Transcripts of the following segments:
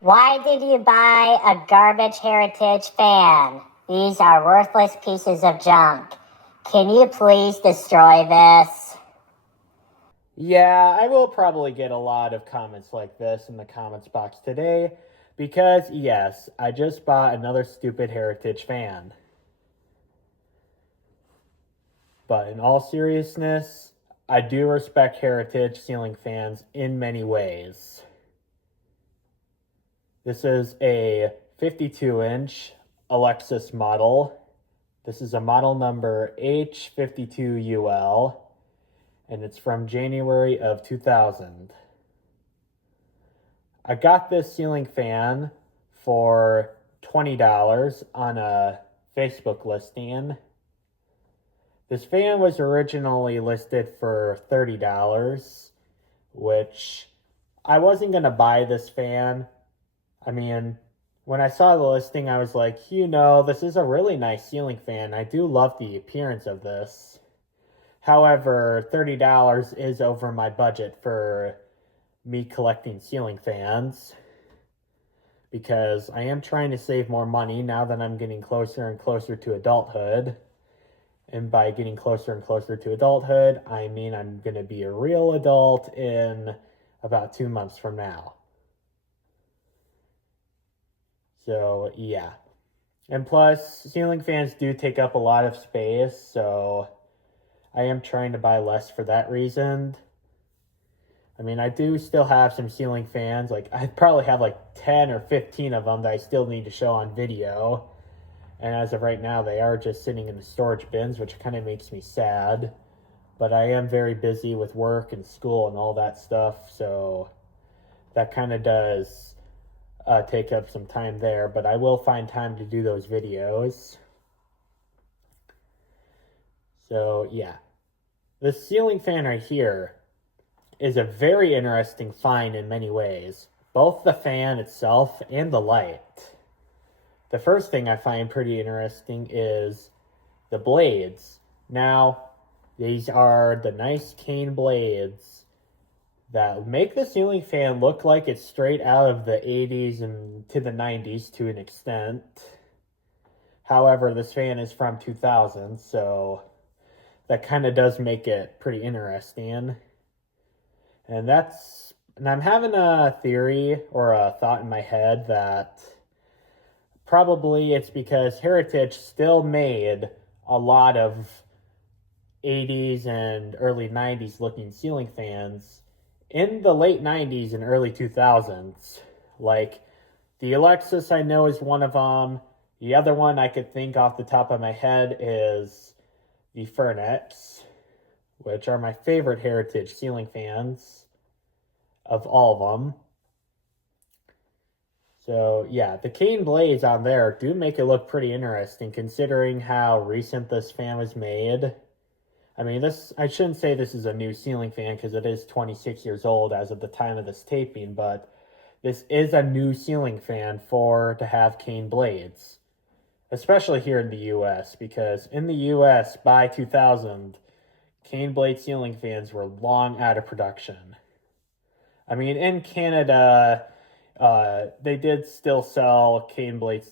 Why did you buy a garbage Heritage fan? These are worthless pieces of junk. Can you please destroy this? Yeah, I will probably get a lot of comments like this in the comments box today because, yes, I just bought another stupid Heritage fan. But in all seriousness, I do respect Heritage ceiling fans in many ways. This is a 52-inch Alexis model. This is a model number H52UL, and it's from January of 2000. I got this ceiling fan for $20 on a Facebook listing. This fan was originally listed for $30, which I wasn't going to buy this fan. I mean, when I saw the listing, I was like, this is a really nice ceiling fan. I do love the appearance of this. However, $30 is over my budget for me collecting ceiling fans because I am trying to save more money now that I'm getting closer and closer to adulthood. And by getting closer and closer to adulthood, I mean I'm going to be a real adult in about 2 months from now. So, yeah. And plus, ceiling fans do take up a lot of space, so I am trying to buy less for that reason. I mean, I do still have some ceiling fans. Like, I probably have like 10 or 15 of them that I still need to show on video. And as of right now, they are just sitting in the storage bins, which kind of makes me sad. But I am very busy with work and school and all that stuff, so that kind of does take up some time there. But I will find time to do those videos. So, yeah. This ceiling fan right here is a very interesting find in many ways. Both the fan itself and the light. The first thing I find pretty interesting is the blades. Now, these are the nice cane blades that make the ceiling fan look like it's straight out of the 80s and to the 90s to an extent. However, this fan is from 2000, so that kind of does make it pretty interesting. And I'm having a theory or a thought in my head that probably it's because Heritage still made a lot of 80s and early 90s looking ceiling fans in the late 90s and early 2000s. Like, the Alexis I know is one of them. The other one I could think off the top of my head is the Furnex, which are my favorite Heritage ceiling fans of all of them. So, yeah, the cane blades on there do make it look pretty interesting considering how recent this fan was made. I mean, I shouldn't say this is a new ceiling fan because it is 26 years old as of the time of this taping, but this is a new ceiling fan to have cane blades, especially here in the US, because in the US by 2000, cane blade ceiling fans were long out of production. I mean, in Canada, they did still sell cane blade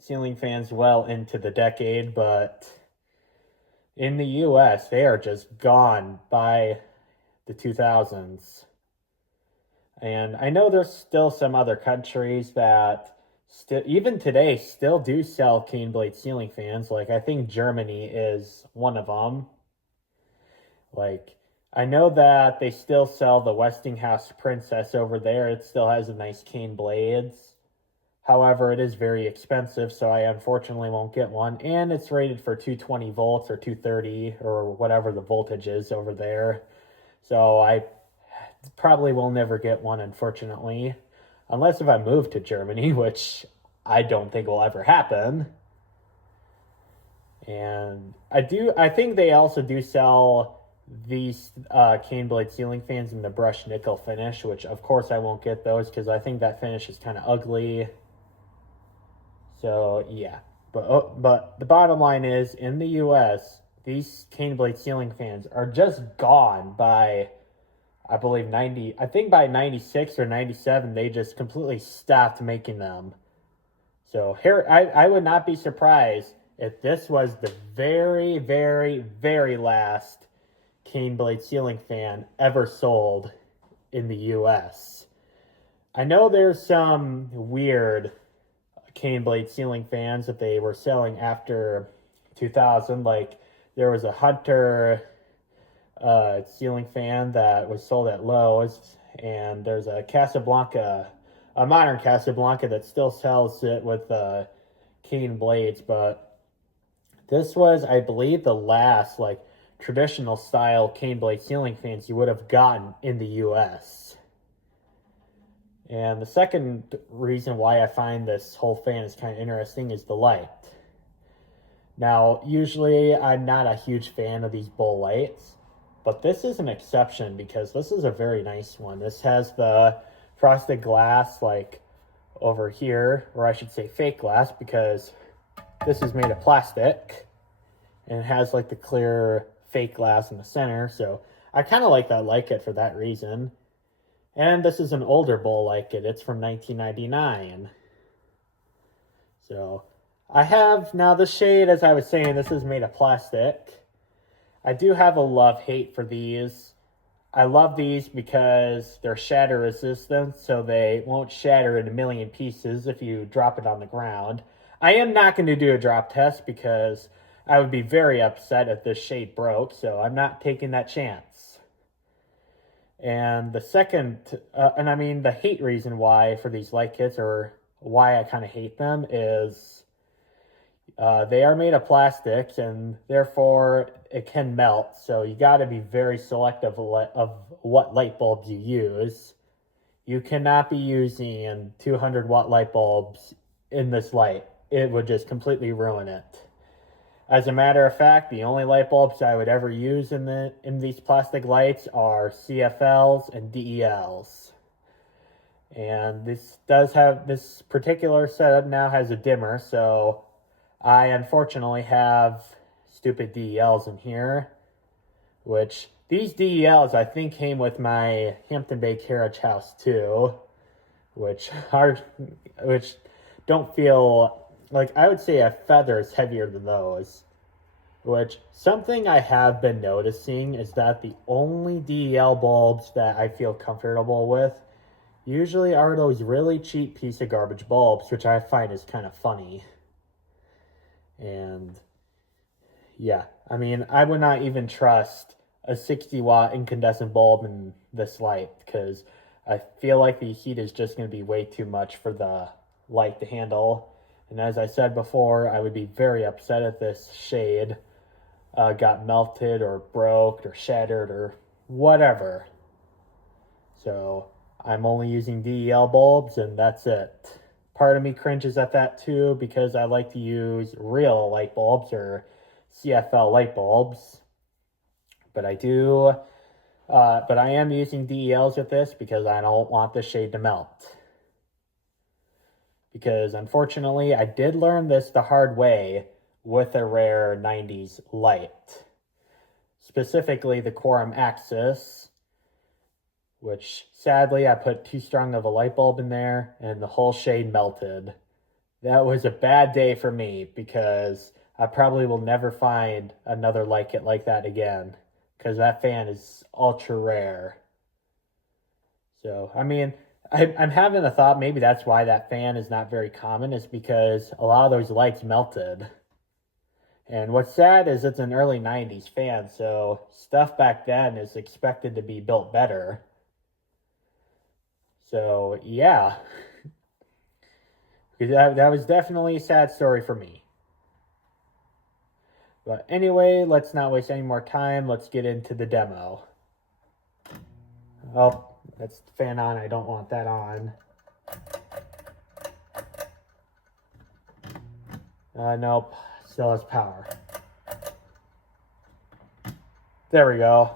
ceiling fans well into the decade, but in the US, they are just gone by the 2000s. And I know there's still some other countries that even today still do sell cane blade ceiling fans. Like, I think Germany is one of them. Like, I know that they still sell the Westinghouse Princess over there. It still has a nice cane blades. However, it is very expensive, so I unfortunately won't get one. And it's rated for 220 volts or 230 or whatever the voltage is over there. So I probably will never get one, unfortunately. Unless if I move to Germany, which I don't think will ever happen. And I think they also do sell these cane blade ceiling fans in the brushed nickel finish, which of course I won't get those because I think that finish is kind of ugly. So yeah, but the bottom line is, in the U.S., these cane blade ceiling fans are just gone by, I believe I think by 96 or 97, they just completely stopped making them. So here, I would not be surprised if this was the very, very, very last cane blade ceiling fan ever sold in the US. I know there's some weird cane blade ceiling fans that they were selling after 2000. Like there was a Hunter ceiling fan that was sold at Lowe's, and there's a Casablanca, a modern Casablanca that still sells it with cane blades. But this was, I believe, the last like traditional style cane blade ceiling fans you would have gotten in the US. And the second reason why I find this whole fan is kind of interesting is the light. Now, usually I'm not a huge fan of these bull lights, but this is an exception because this is a very nice one. This has the frosted glass like over here, or I should say fake glass, because this is made of plastic and it has like the clear fake glass in the center. So I kind of like that light kit for that reason. And this is an older bowl light kit. It's from 1999. So I have now the shade, as I was saying, this is made of plastic. I do have a love-hate for these. I love these because they're shatter resistant, so they won't shatter in a million pieces if you drop it on the ground. I am not going to do a drop test because I would be very upset if this shade broke, so I'm not taking that chance. And the second, and I mean the hate reason why for these light kits, or why I kind of hate them, is they are made of plastics and therefore it can melt. So you got to be very selective of what light bulbs you use. You cannot be using 200-watt light bulbs in this light. It would just completely ruin it. As a matter of fact, the only light bulbs I would ever use in these plastic lights are CFLs and DELs. And this particular setup now has a dimmer, so I unfortunately have stupid DELs in here, which these DELs I think came with my Hampton Bay carriage house too, which don't feel like, I would say a feather is heavier than those. Which, something I have been noticing is that the only DEL bulbs that I feel comfortable with usually are those really cheap piece of garbage bulbs, which I find is kind of funny. And yeah, I mean, I would not even trust a 60-watt incandescent bulb in this light because I feel like the heat is just going to be way too much for the light to handle. And as I said before, I would be very upset if this shade got melted or broke or shattered or whatever. So I'm only using DEL bulbs and that's it. Part of me cringes at that too because I like to use real light bulbs or CFL light bulbs. But I am using DELs with this because I don't want the shade to melt. Because unfortunately, I did learn this the hard way with a rare 90s light. Specifically the Quorum Axis, which sadly I put too strong of a light bulb in there and the whole shade melted. That was a bad day for me because I probably will never find another light kit like that again because that fan is ultra rare. So, I mean, I'm having a thought maybe that's why that fan is not very common, is because a lot of those lights melted. And what's sad is it's an early 90s fan, so stuff back then is expected to be built better. So, yeah. That was definitely a sad story for me. But anyway, let's not waste any more time. Let's get into the demo. Oh, that's the fan on. I don't want that on. Nope. Still has power. There we go.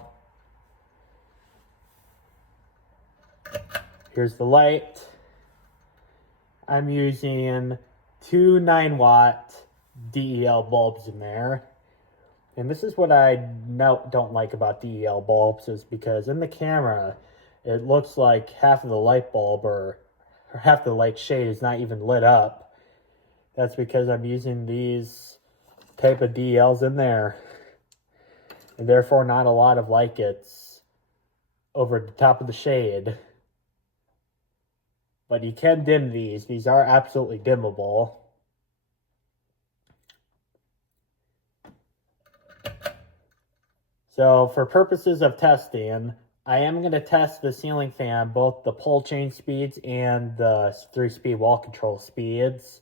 Here's the light. I'm using two 9-watt DEL bulbs in there. And this is what I don't like about DEL bulbs, is because in the camera, it looks like half of the light bulb or half the light shade is not even lit up. That's because I'm using these type of DELs in there, and therefore not a lot of light gets over the top of the shade. But you can dim these. These are absolutely dimmable. So for purposes of testing, I am going to test the ceiling fan, both the pole change speeds and the 3-speed wall control speeds,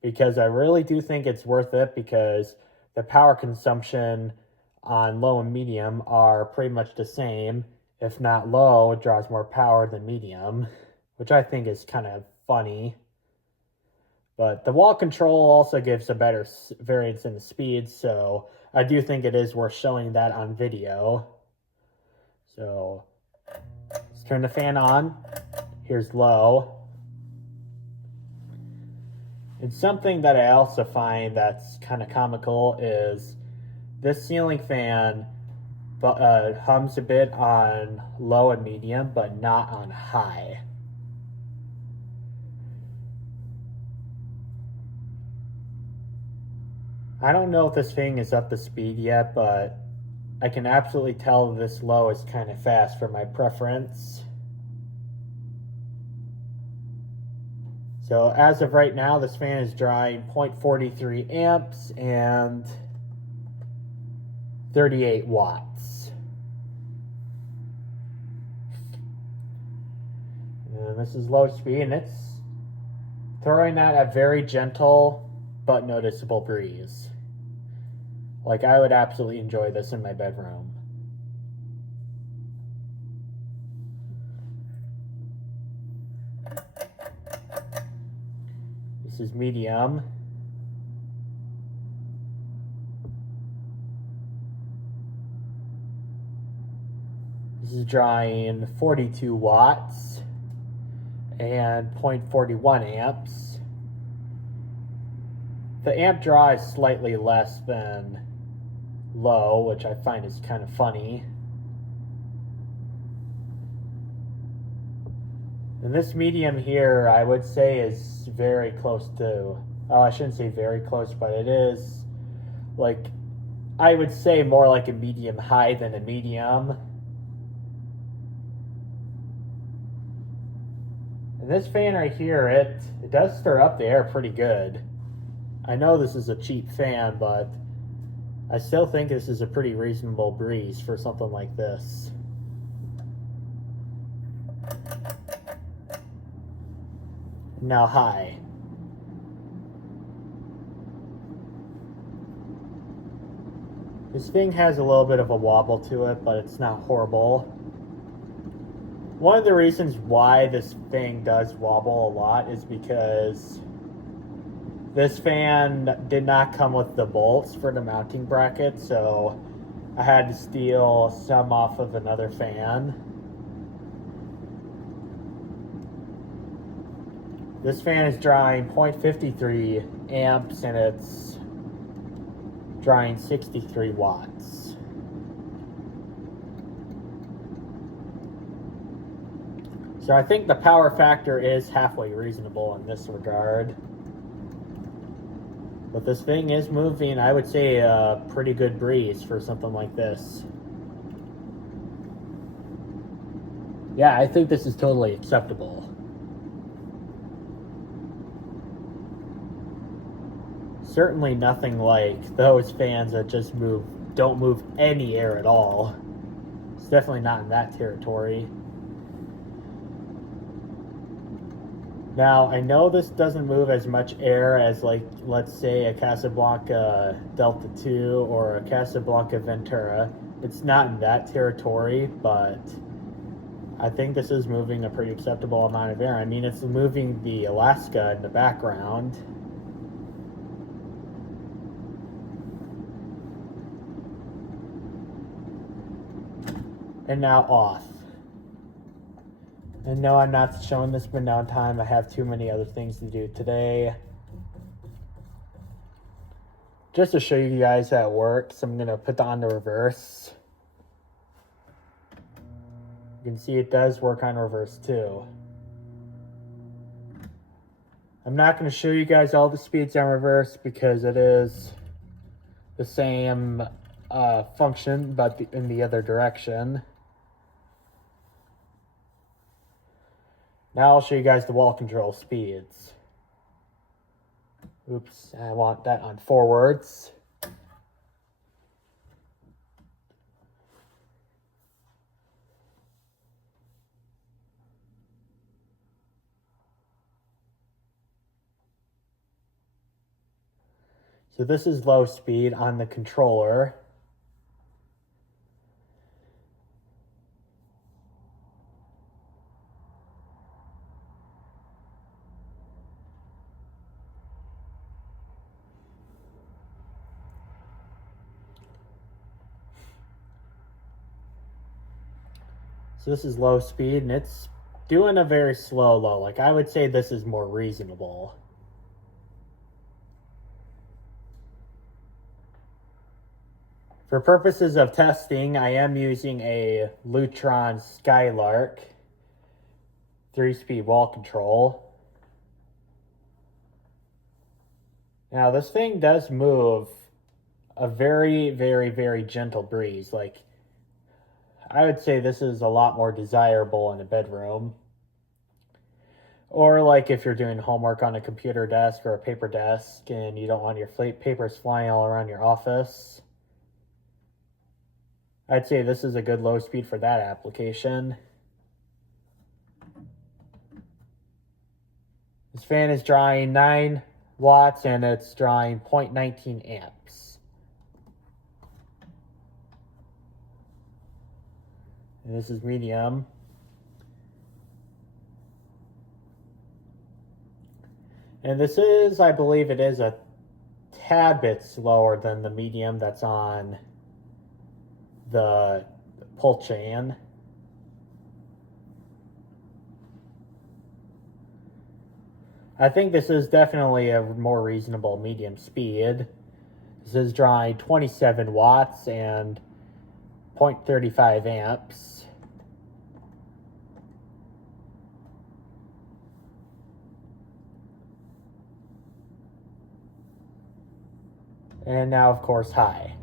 because I really do think it's worth it, because the power consumption on low and medium are pretty much the same. If not low, it draws more power than medium, which I think is kind of funny. But the wall control also gives a better variance in the speed, so I do think it is worth showing that on video. So let's turn the fan on. Here's low. And something that I also find that's kind of comical is this ceiling fan hums a bit on low and medium, but not on high. I don't know if this thing is up to speed yet, but I can absolutely tell this low is kind of fast for my preference. So as of right now, this fan is drawing 0.43 amps and 38 watts. And this is low speed, and it's throwing out a very gentle but noticeable breeze. Like, I would absolutely enjoy this in my bedroom. This is medium. This is drawing 42 watts and 0.41 amps. The amp draw is slightly less than low, which I find is kind of funny. And this medium here, I would say, is very close to, I shouldn't say very close, but it is, like, I would say more like a medium high than a medium. And this fan right here, it does stir up the air pretty good. I know this is a cheap fan, but I still think this is a pretty reasonable breeze for something like this. Now high. This thing has a little bit of a wobble to it, but it's not horrible. One of the reasons why this thing does wobble a lot is because this fan did not come with the bolts for the mounting bracket, so I had to steal some off of another fan. This fan is drawing 0.53 amps and it's drawing 63 watts. So I think the power factor is halfway reasonable in this regard. But this thing is moving, I would say, a pretty good breeze for something like this. Yeah, I think this is totally acceptable. Certainly nothing like those fans that just don't move any air at all. It's definitely not in that territory. Now, I know this doesn't move as much air as, like, let's say a Casablanca Delta 2 or a Casablanca Ventura. It's not in that territory, but I think this is moving a pretty acceptable amount of air. I mean, it's moving the Alaska in the background. And now off. And no, I'm not showing this spin down time. I have too many other things to do today. just to show you guys that it works, I'm going to put that on the reverse. You can see it does work on reverse too. I'm not going to show you guys all the speeds on reverse because it is the same function but in the other direction. Now I'll show you guys the wall control speeds. Oops, I want that on forwards. So this is low speed on the controller. So this is low speed and it's doing a very slow low. Like I would say this is more reasonable. For purposes of testing, I am using a Lutron Skylark 3-speed wall control. Now this thing does move a very, very, very gentle breeze. Like I would say this is a lot more desirable in a bedroom. Or like if you're doing homework on a computer desk or a paper desk and you don't want your papers flying all around your office. I'd say this is a good low speed for that application. This fan is drawing 9 watts and it's drawing 0.19 amps. And this is medium. And this is, I believe it is a tad bit slower than the medium that's on the pull chain. I think this is definitely a more reasonable medium speed. This is drawing 27 watts and 0.35 amps. And now, of course, high.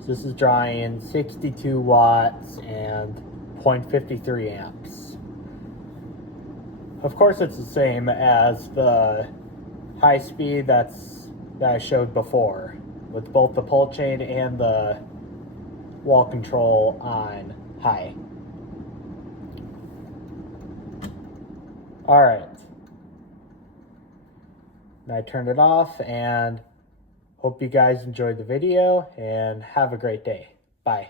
So this is drawing 62 watts and 0.53 amps. Of course, it's the same as the high speed that I showed before, with both the pull chain and the wall control on high. All right. I turned it off and hope you guys enjoyed the video and have a great day. Bye.